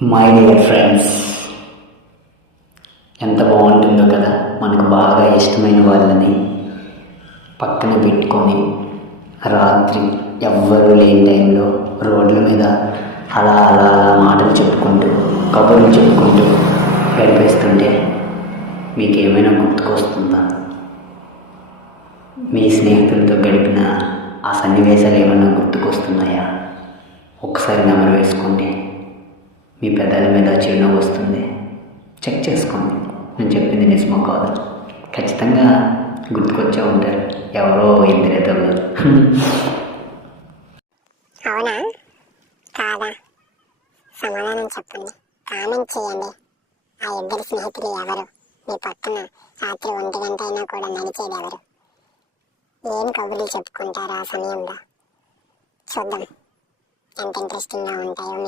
My dear friends, ఎంత బాగుంటుందో కదా. మనకు బాగా ఇష్టమైన వాళ్ళని పక్కన పెట్టుకొని రాత్రి ఎవ్వరూ లేని టైంలో రోడ్ల మీద అలా అలా అలా మాటలు చెప్పుకుంటూ కబుర్లు చెప్పుకుంటూ గడిపేస్తుంటే మీకు ఏమైనా గుర్తుకొస్తుందా? మీ స్నేహితులతో గడిపిన ఆ సన్నివేశాలు ఏమైనా గుర్తుకొస్తున్నాయా? ఒకసారి నెమరు వేసుకోండి. మీ పెదాల మీద చిరునవ్వు వస్తుంది. చెక్ చేసుకోండి, నేను చెప్పింది నిజమో కాదు. ఖచ్చితంగా గుర్తుకొచ్చే ఉంటారు ఎవరో ఇద్దరు. అవునా కాదా? సమాధానం చెప్పండి, కామెంట్ చేయండి. ఆ ఇద్దరు స్నేహితులు ఎవరు? మీ పక్కన రాత్రి 1 గంట అయినా కూడా నడిచేది ఎవరు? ఏం కబుర్లు చెప్పుకుంటారు ఆ సమయంలో? చూద్దాం ఎంత ఇంట్రెస్టింగ్గా ఉంటాయో.